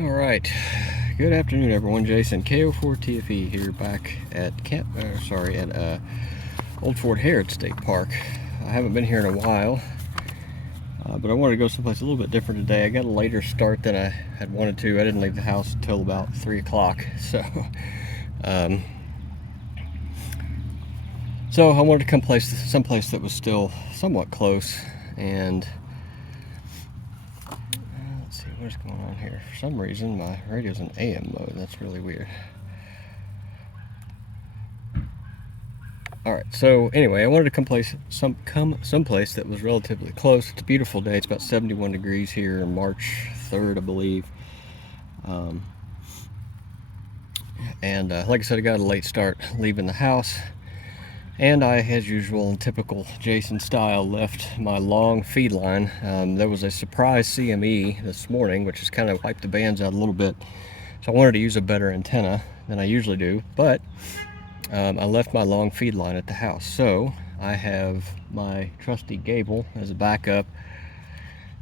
All right, good afternoon, everyone. Jason KO4TFE here, back at Old Fort Harrod State Park. I haven't been here in a while, but I wanted to go someplace a little bit different today. I got a later start than I had wanted to. I didn't leave the house until about 3 o'clock, so I wanted to come someplace that was still somewhat close. And let's see what's going on here. For some reason, my radio's in AM mode. That's really weird. All right, so anyway, I wanted to come someplace that was relatively close. It's a beautiful day. It's about 71 degrees here, March 3rd, I believe. Like I said, I got a late start leaving the house, and I, as usual in typical Jason style, left my long feed line. There was a surprise CME this morning, which has kind of wiped the bands out a little bit. So I wanted to use a better antenna than I usually do, but I left my long feed line at the house. So I have my trusty Gabil as a backup.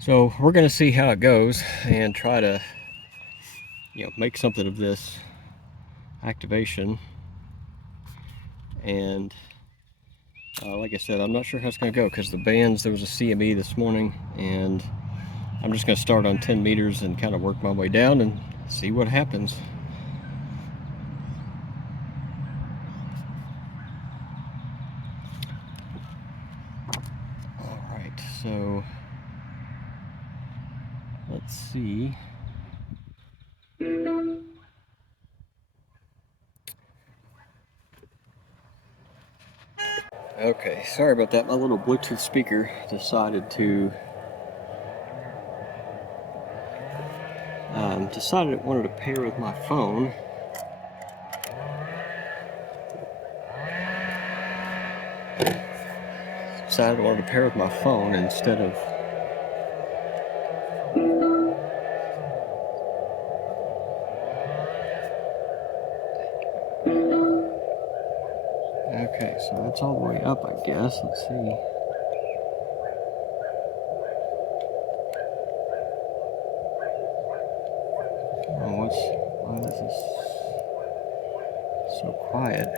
So we're going to see how it goes and try to, make something of this activation. And like I said, I'm not sure how it's going to go because the bands, there was a CME this morning, and I'm just going to start on 10 meters and kind of work my way down and see what happens. All right, so let's see. Okay, sorry about that. My little Bluetooth speaker decided it wanted to pair with my phone. Decided it wanted to pair with my phone instead of okay, so that's all the way up, I guess. Let's see. Oh, why is this so quiet?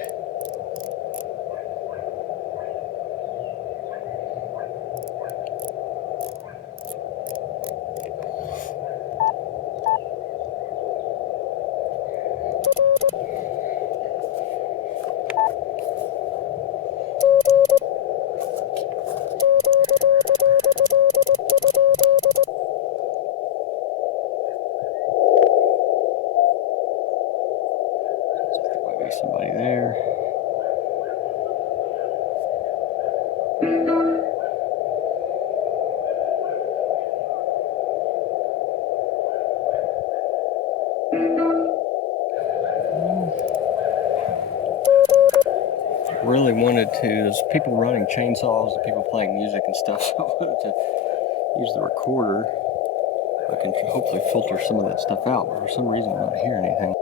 There might be somebody there. Really wanted to, there's people running chainsaws and people playing music and stuff, so I wanted to use the recorder. I can hopefully filter some of that stuff out, but for some reason I don't hear anything.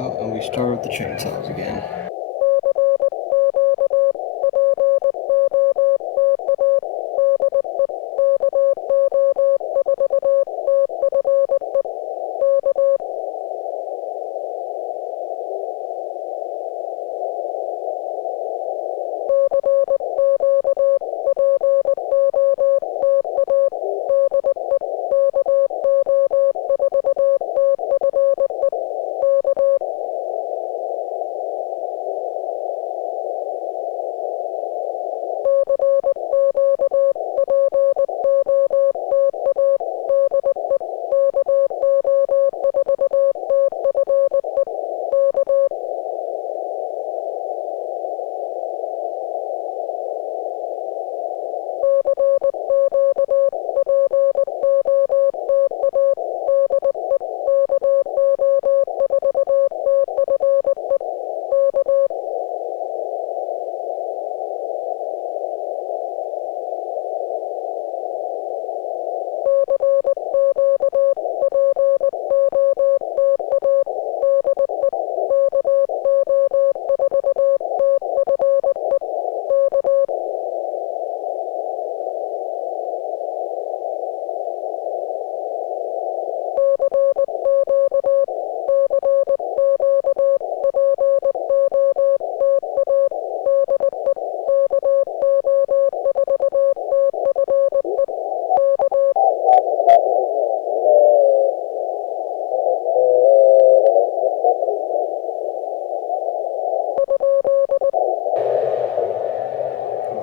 Oh, and we start with the chainsaws again.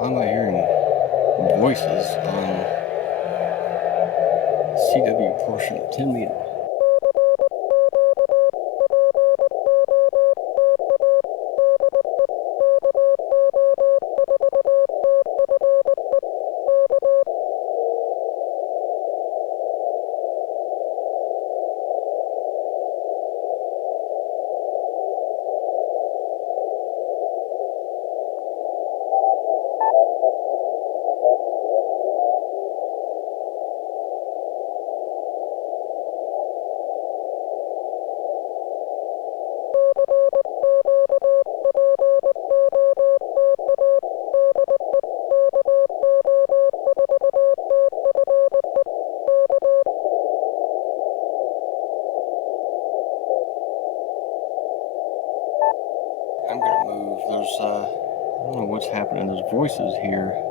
Why am I hearing voices on CW portion of 10 meters? I'm gonna move. There's, I don't know what's happening. There's voices here.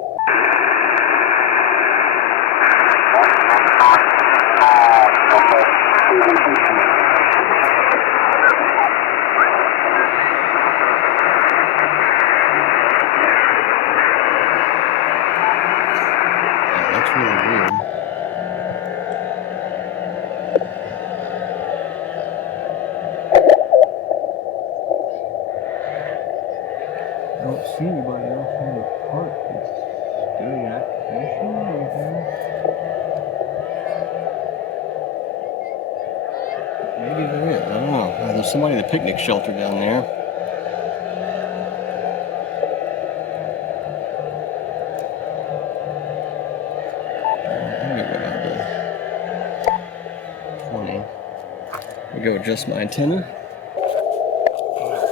Yeah, that's really weird. I don't see anybody else in the park that's doing activation or anything. Maybe there is. I don't know. There's somebody at the picnic shelter down there. I'm gonna go down to 20. We go adjust my antenna. Alright.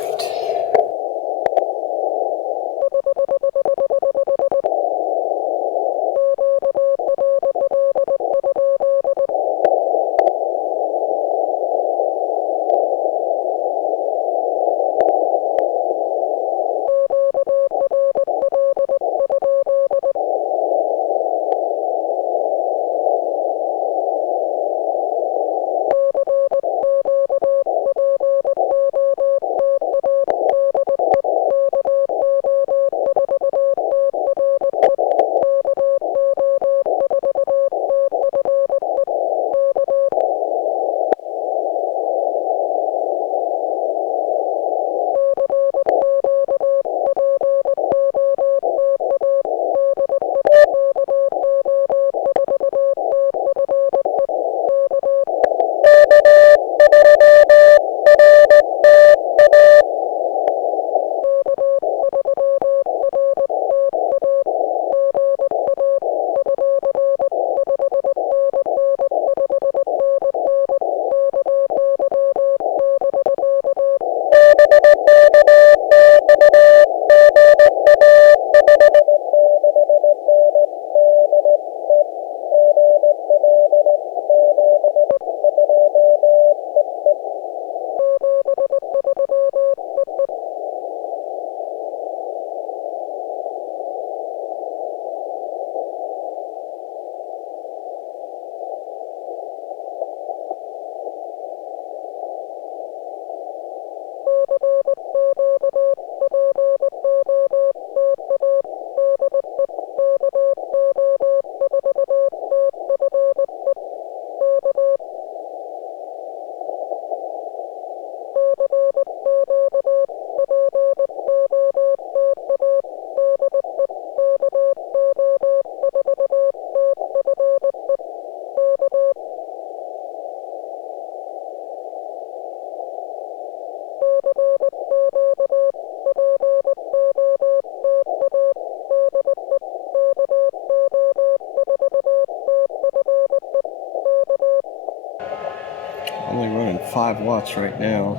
Only running 5 watts right now.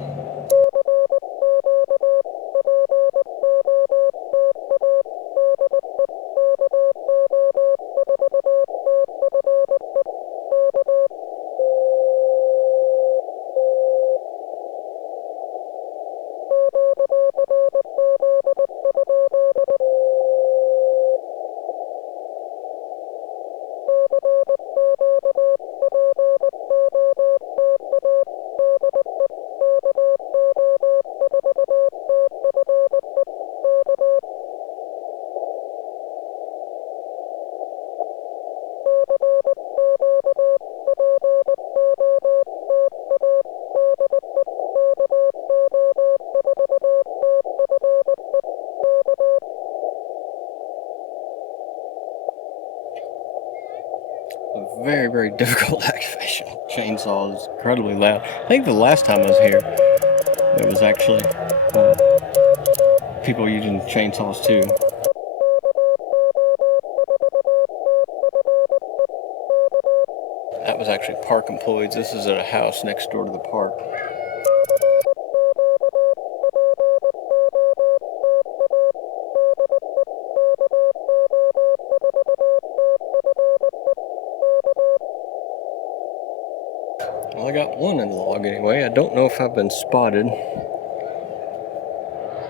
very, very difficult activation. Chainsaw is incredibly loud. I think the last time I was here, there was actually people using chainsaws too. That was actually park employees. This is at a house next door to the park. Well, I got one in the log anyway. I don't know if I've been spotted.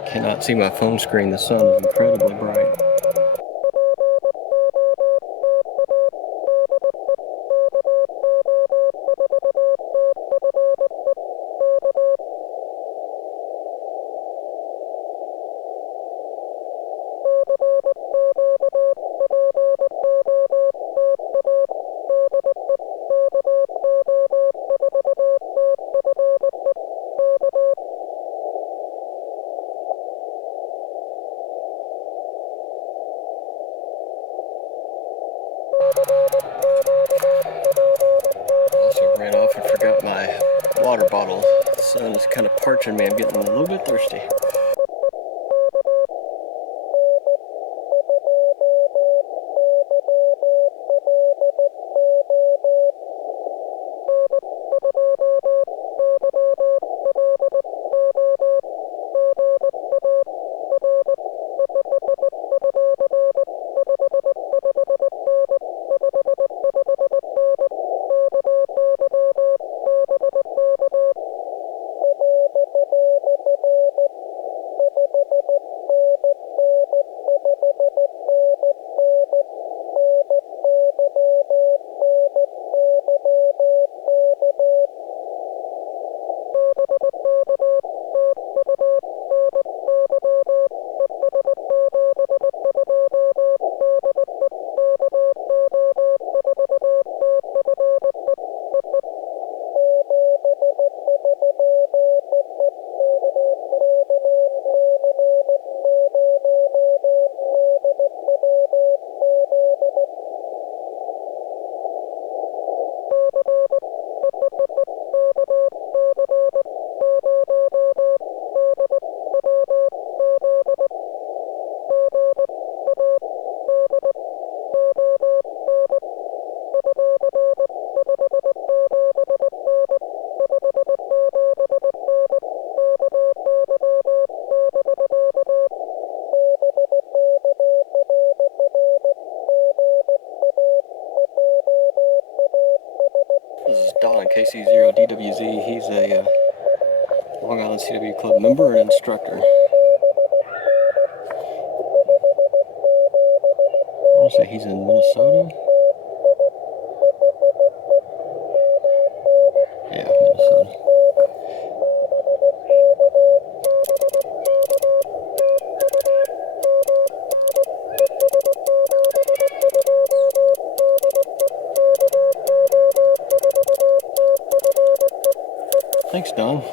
Cannot see my phone screen. The sun is incredibly bright. Also ran off and forgot my water bottle. The sun is kind of parching me. I'm getting a little bit thirsty. This is Don, KC0DWZ. He's a Long Island CW Club member and instructor. I want to say he's in Minnesota. Yeah, Minnesota. Thanks, Don.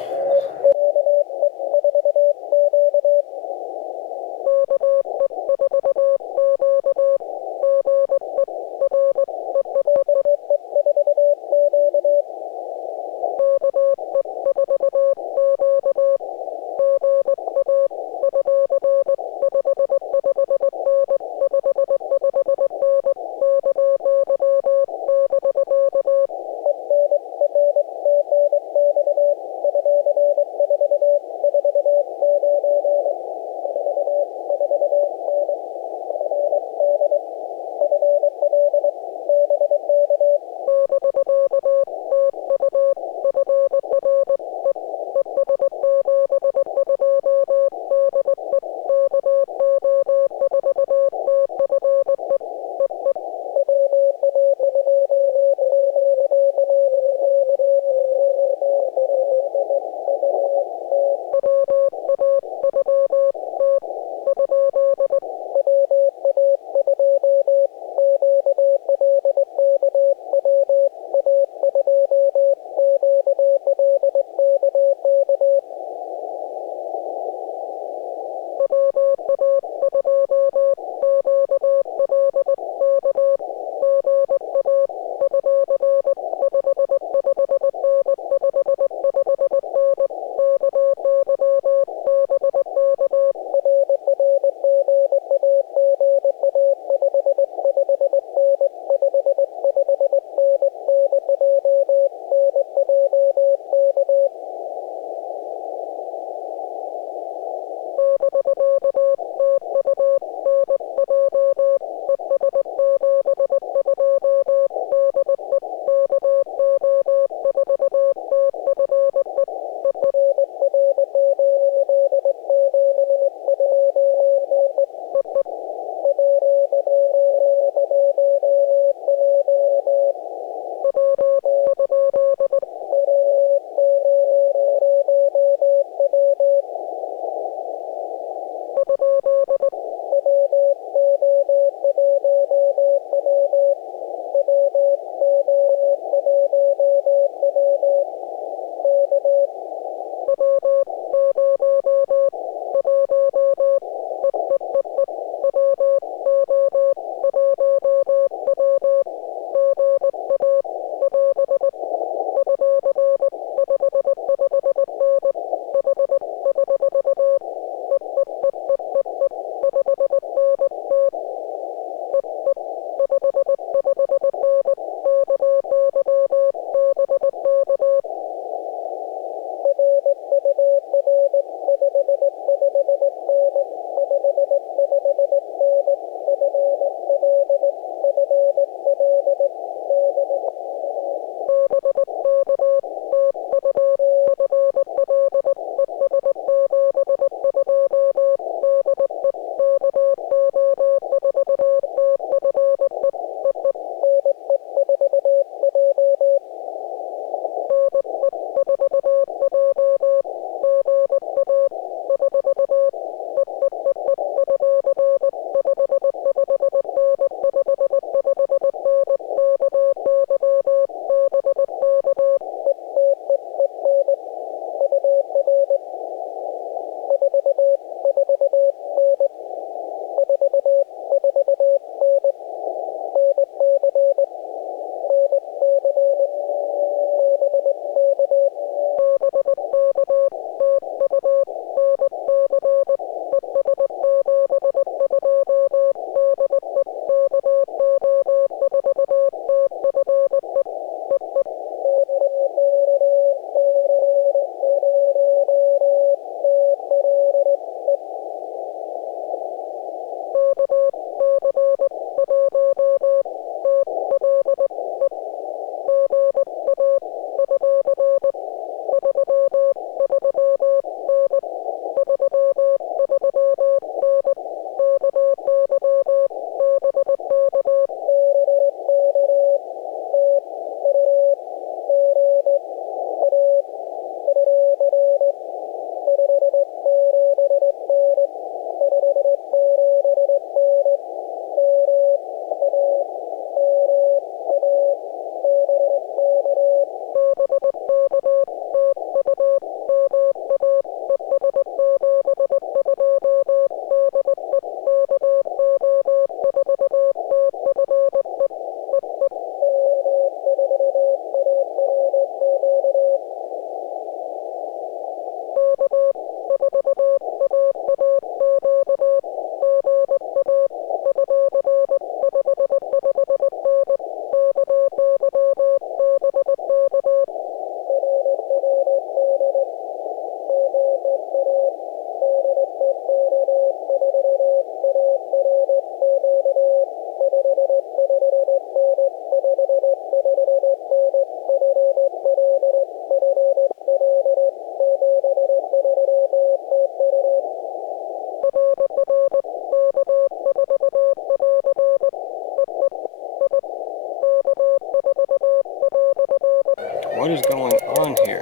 What is going on here?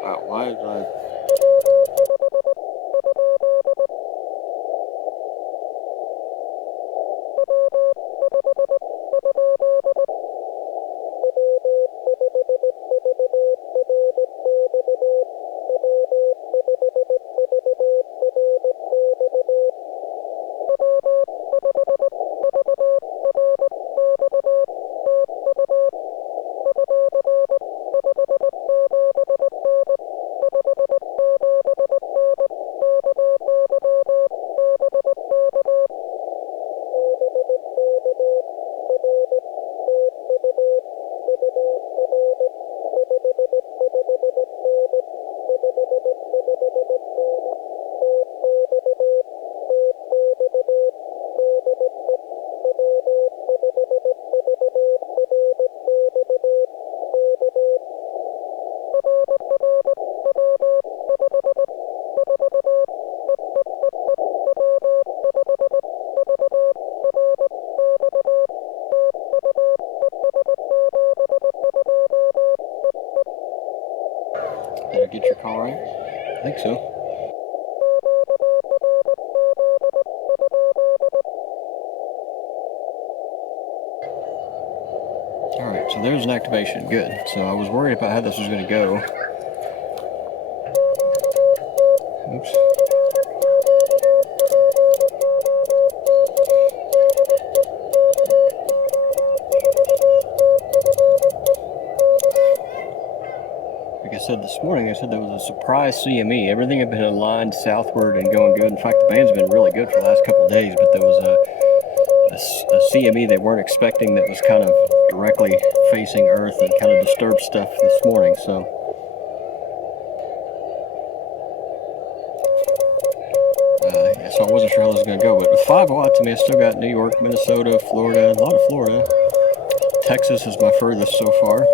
Wow, why did I... Did I get your call right? I think so. Alright, so there's an activation. Good. So I was worried about how this was going to go. Oops. Like I said this morning, I said there was a surprise CME. Everything had been aligned southward and going good. In fact, the band's been really good for the last couple of days, but there was a CME they weren't expecting that was kind of directly facing Earth and kind of disturbed stuff this morning. So yeah, so I wasn't sure how this was going to go, but with 5 watts, I mean, I still got New York, Minnesota, Florida, a lot of Florida. Texas is my furthest so far.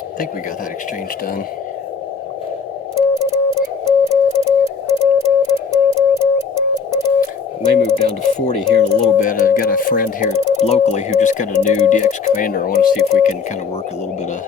I think we got that exchange done. I may move down to 40 here in a little bit. I've got a friend here locally who just got a new DX Commander. I want to see if we can kind of work a little bit of...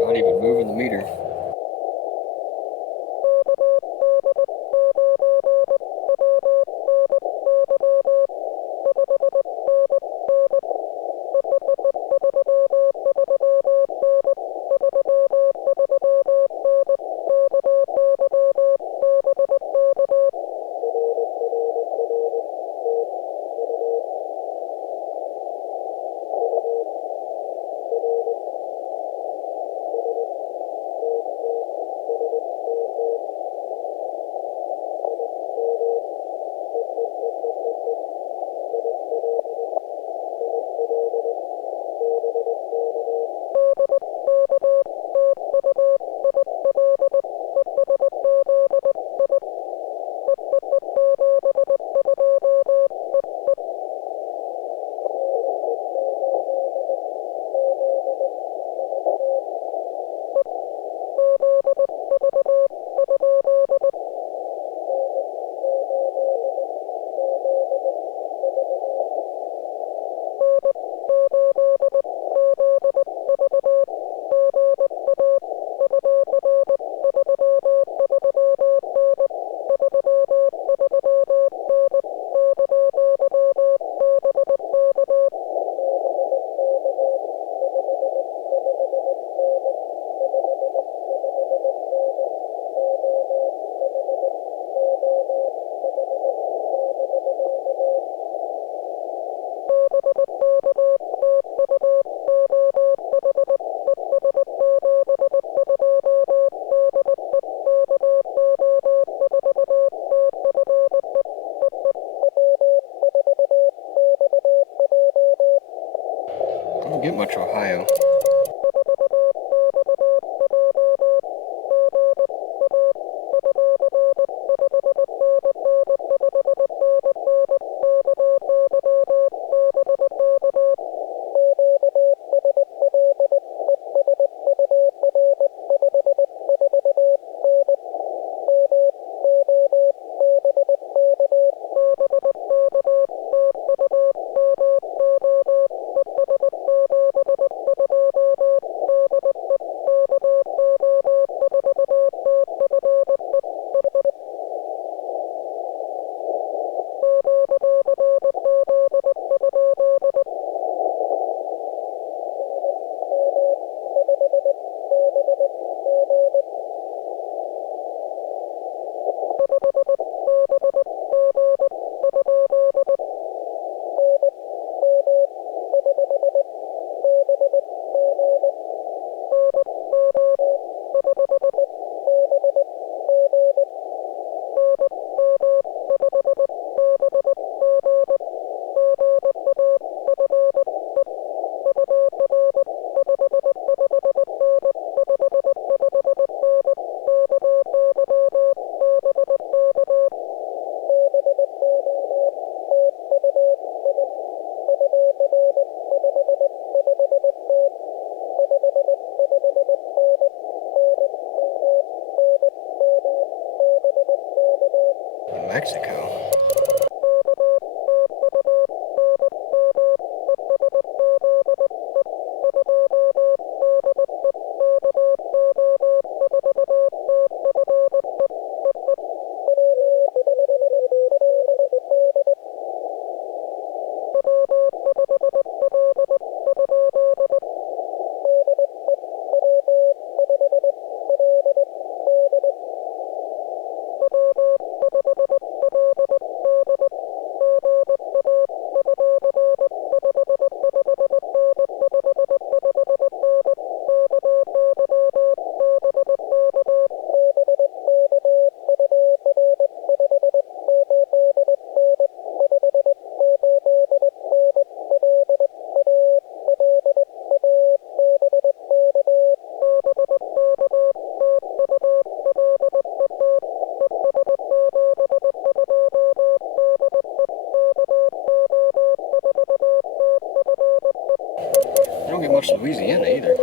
Not even moving the meter. I don't get much Ohio. Mexico. I don't get much Louisiana either.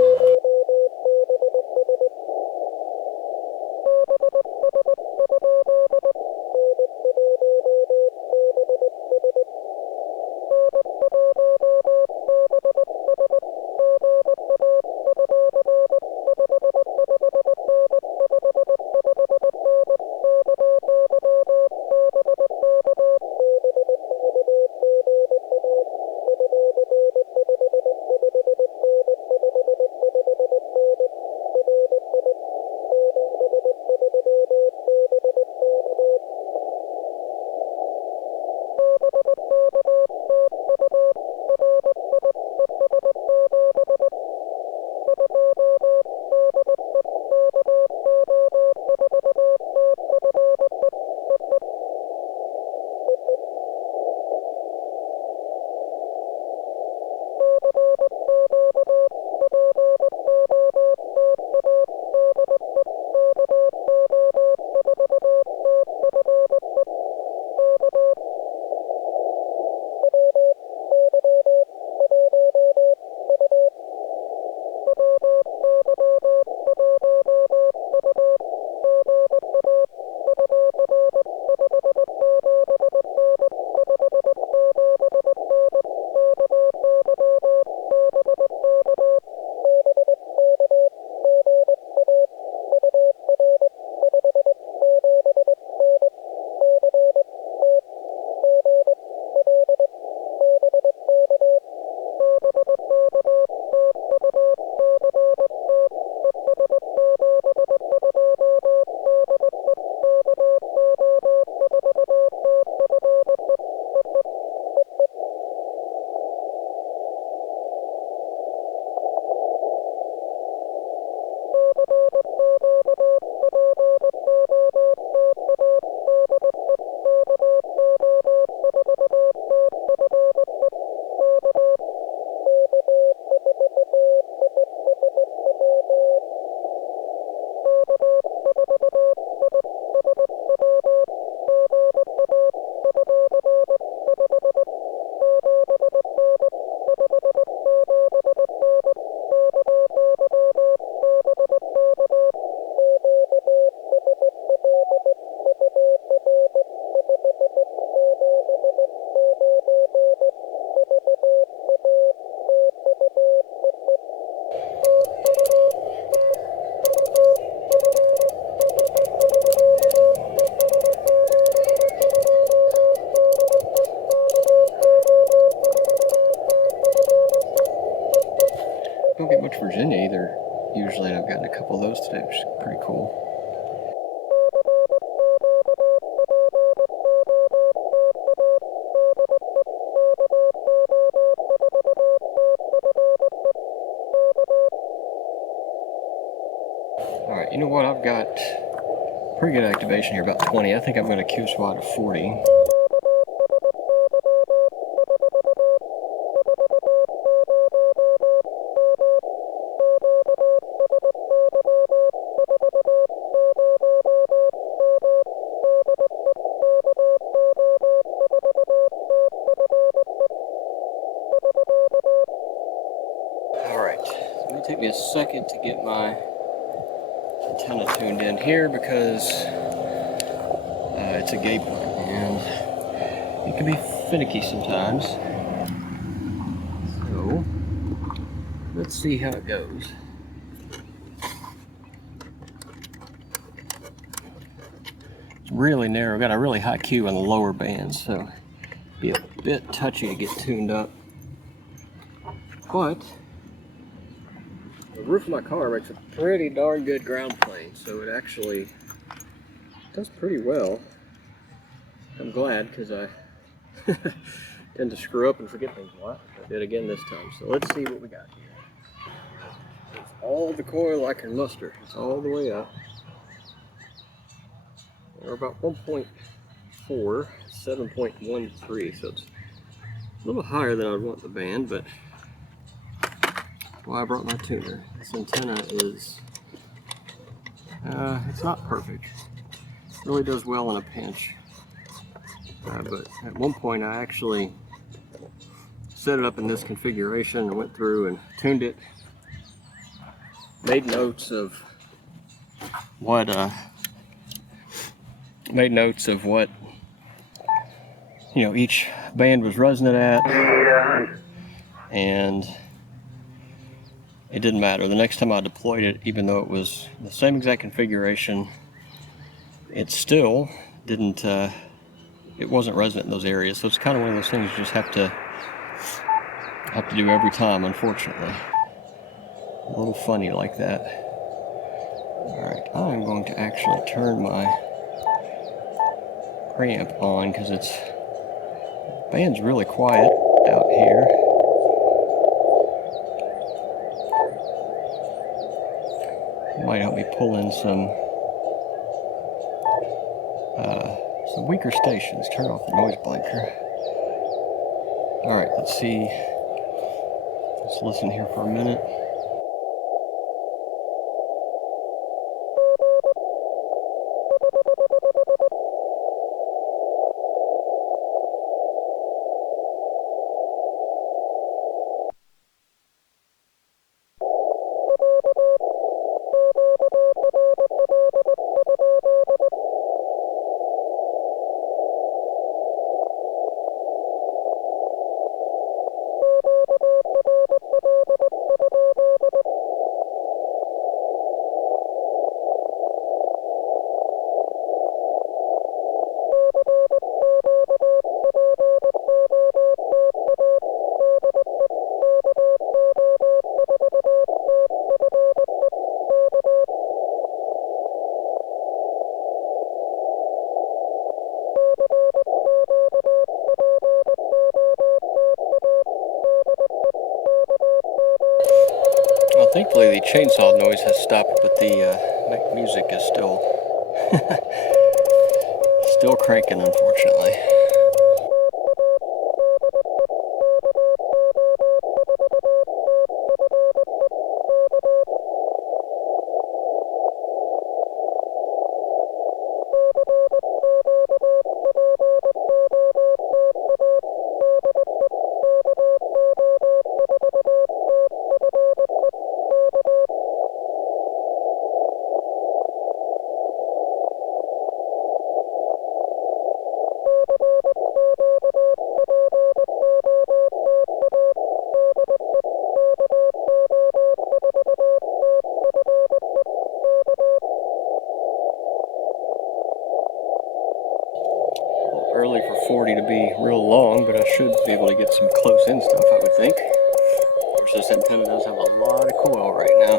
don't get much Virginia either, usually, and I've gotten a couple of those today, which is pretty cool. Alright, you know what? I've got pretty good activation here, about 20. I think I'm going to Q swat at 40. Alright, it's going to take me a second to get my antenna tuned in here because it's a Gabil and it can be finicky sometimes. So let's see how it goes. It's really narrow, got a really high Q on the lower bands, so be a bit touchy to get tuned up. But the roof of my car makes a pretty darn good ground plane, so it actually does pretty well. I'm glad, because I tend to screw up and forget things a lot. I did again this time, so let's see what we got here. It's all the coil I can muster. It's all the way up. We're about 1.4, 7.13, so it's a little higher than I'd want the band, but well, I brought my tuner. This antenna is, it's not perfect. It really does well in a pinch. But at one point I actually set it up in this configuration and went through and tuned it. Made notes of what, you know, each band was resonant at. And it didn't matter. The next time I deployed it, even though it was the same exact configuration, it still didn't, it wasn't resonant in those areas. So it's kind of one of those things you just have to do every time, unfortunately. A little funny like that. Alright, I'm going to actually turn my preamp on because it's, band's really quiet out here. Might help me pull in some weaker stations. Turn off the noise blanker. Alright, let's see. Let's listen here for a minute. Well, thankfully the chainsaw noise has stopped, but the music is still still cranking, unfortunately. Early for 40 to be real long, but I should be able to get some close-in stuff, I would think. course, this antenna does have a lot of coil right now,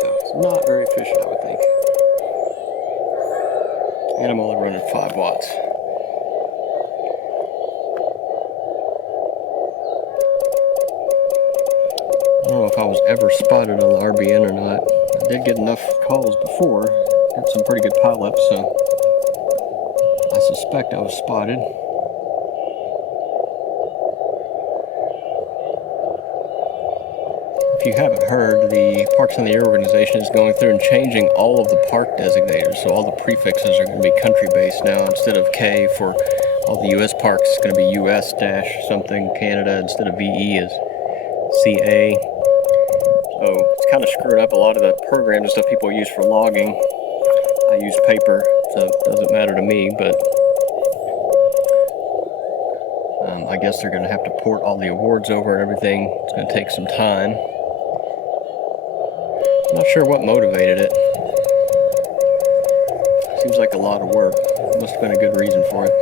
so it's not very efficient, I would think. And I'm only running 5 watts. I don't know if I was ever spotted on the RBN or not. I did get enough calls before, got some pretty good pileups, so I suspect I was spotted. If you haven't heard, the Parks and the Air organization is going through and changing all of the park designators, so all the prefixes are going to be country-based now. Instead of K for all the U.S. parks, it's going to be U.S. dash something, Canada, instead of VE is CA. So it's kind of screwed up a lot of the programs and stuff people use for logging. I use paper, so it doesn't matter to me, but I guess they're going to have to port all the awards over and everything. It's going to take some time. I'm not sure what motivated it. Seems like a lot of work. Must have been a good reason for it.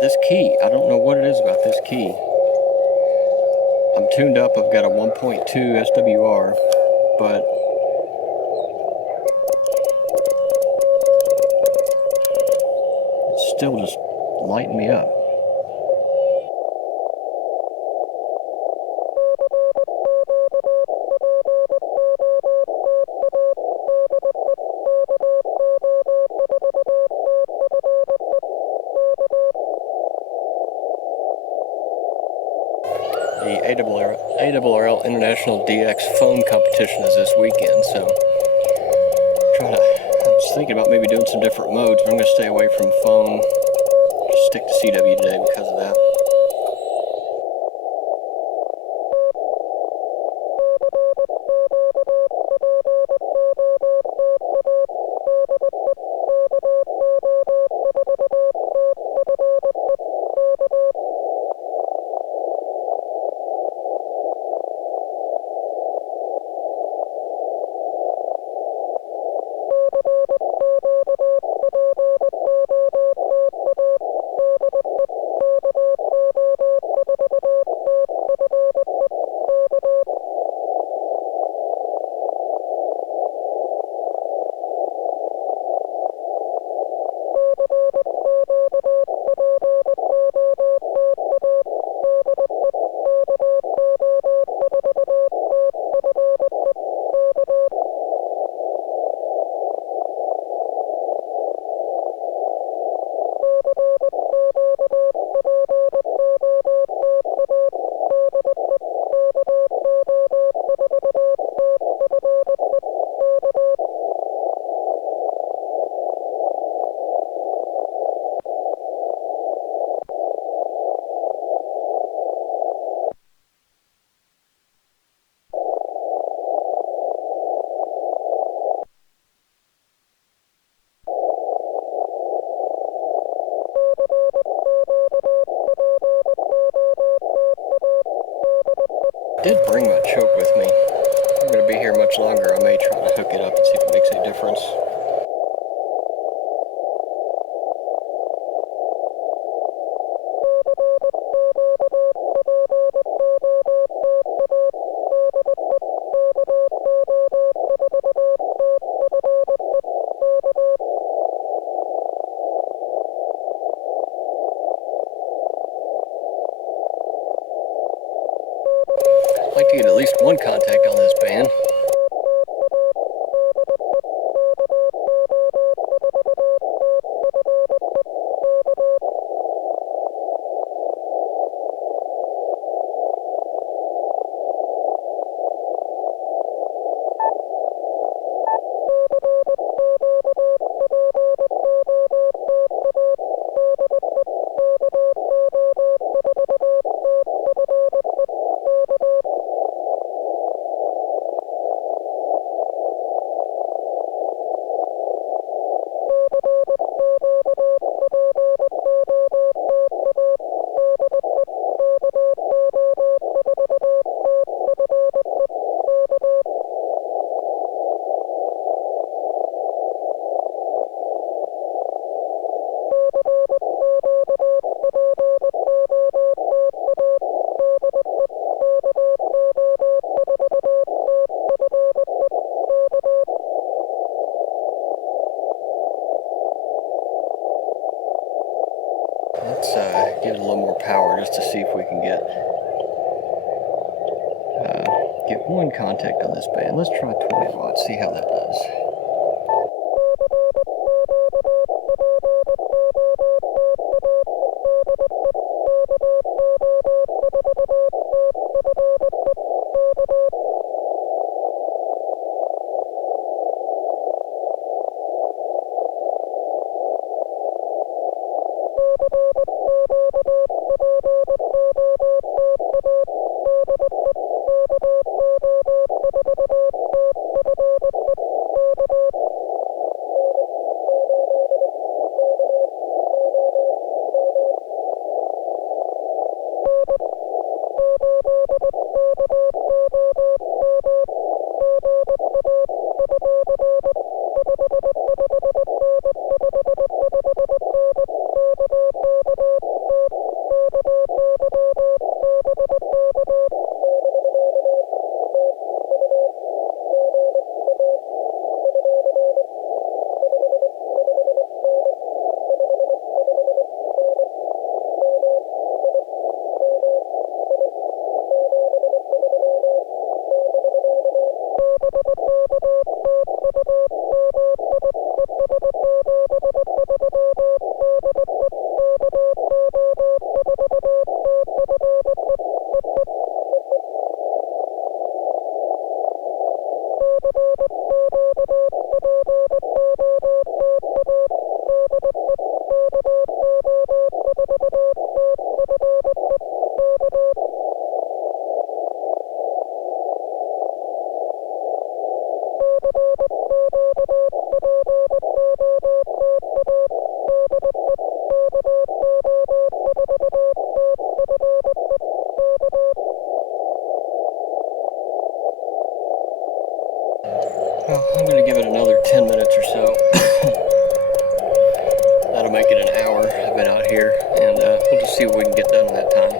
This key, I don't know what it is about this key. I'm tuned up, I've got a 1.2 SWR, but it's still just lighting me up. The ARRL International DX phone competition is this weekend, so I was thinking about maybe doing some different modes, but I'm going to stay away from phone. Just stick to CW today because of that. Did bring my choke with me. I'm going to be here much longer. I may try to hook it up and see if it makes any difference. I'd like to get at least one contact on this band. Let's give it a little more power just to see if we can get one contact on this band. Let's try 20 watts, see how that does. Well, I'm going to give it another 10 minutes or so. That'll make it an hour I've been out here, and we'll just see what we can get done in that time.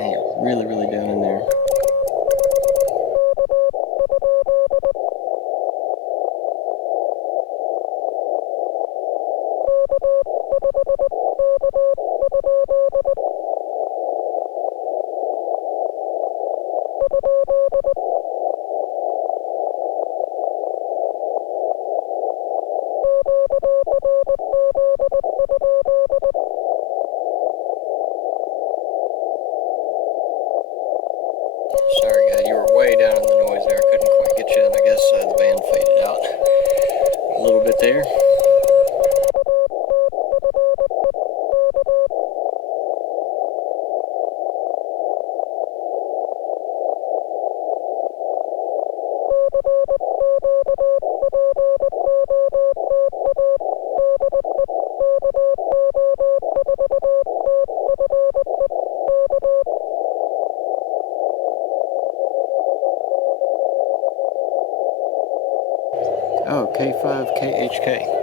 Man, you're really down in there. Sorry, guys, you were way down in the noise there. I couldn't quite get you, and I guess the band faded out a little bit there. Oh, K5KHK.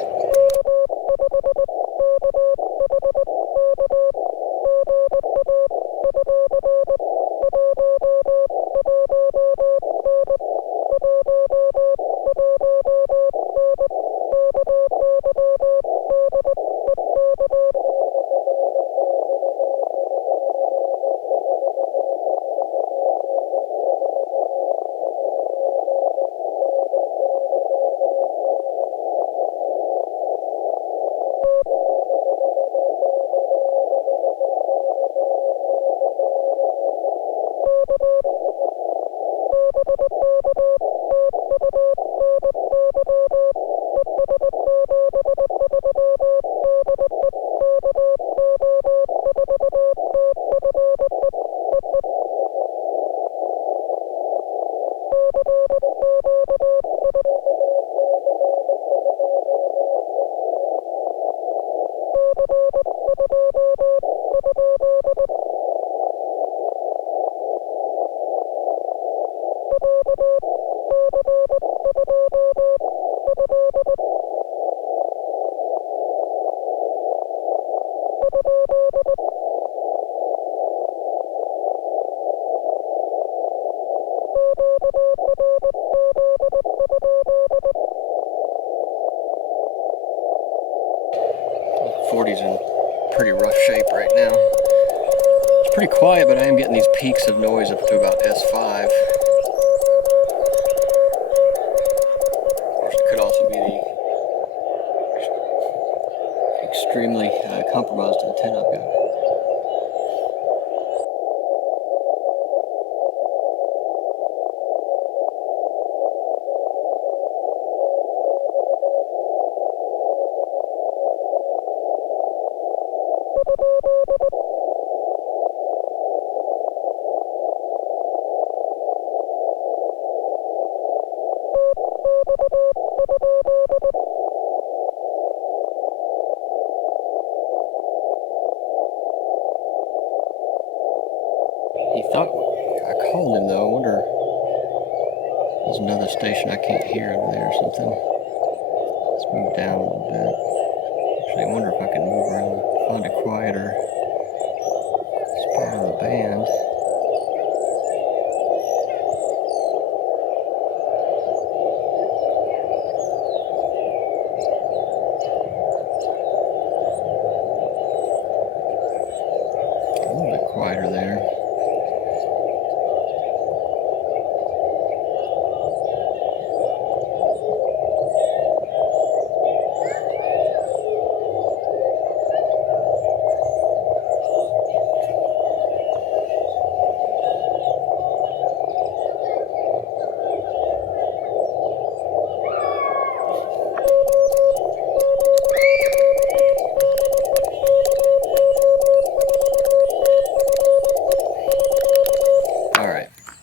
pretty quiet, but I am getting these peaks of noise up to about S5. Of course, it could also be the extremely compromised antenna I've got. He thought I called him though. I wonder if there's another station I can't hear over there or something. Let's move down a little bit. Actually, I wonder if I can move around and find a quieter spot on the band. A little bit quieter there.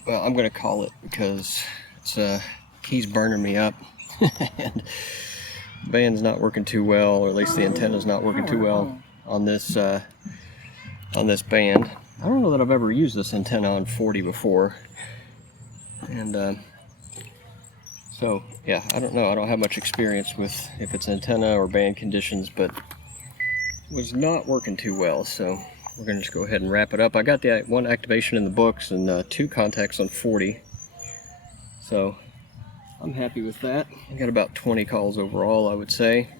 Well, I'm going to call it because it's key's burning me up and the band's not working too well, or at least the antenna's not working too well on this band. I don't know that I've ever used this antenna on 40 before, and so yeah, I don't know. I don't have much experience with if it's antenna or band conditions, but it was not working too well, so we're going to just go ahead and wrap it up. I got the one activation in the books and 2 contacts on 40. So I'm happy with that. I got about 20 calls overall, I would say.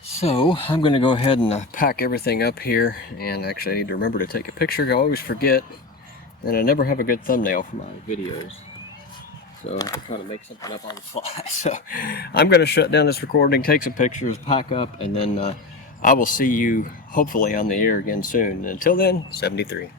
So I'm going to go ahead and pack everything up here. And actually I need to remember to take a picture. I always forget. And I never have a good thumbnail for my videos. So I have to try to make something up on the fly. So I'm going to shut down this recording, take some pictures, pack up, and then I will see you hopefully on the air again soon. Until then, 73.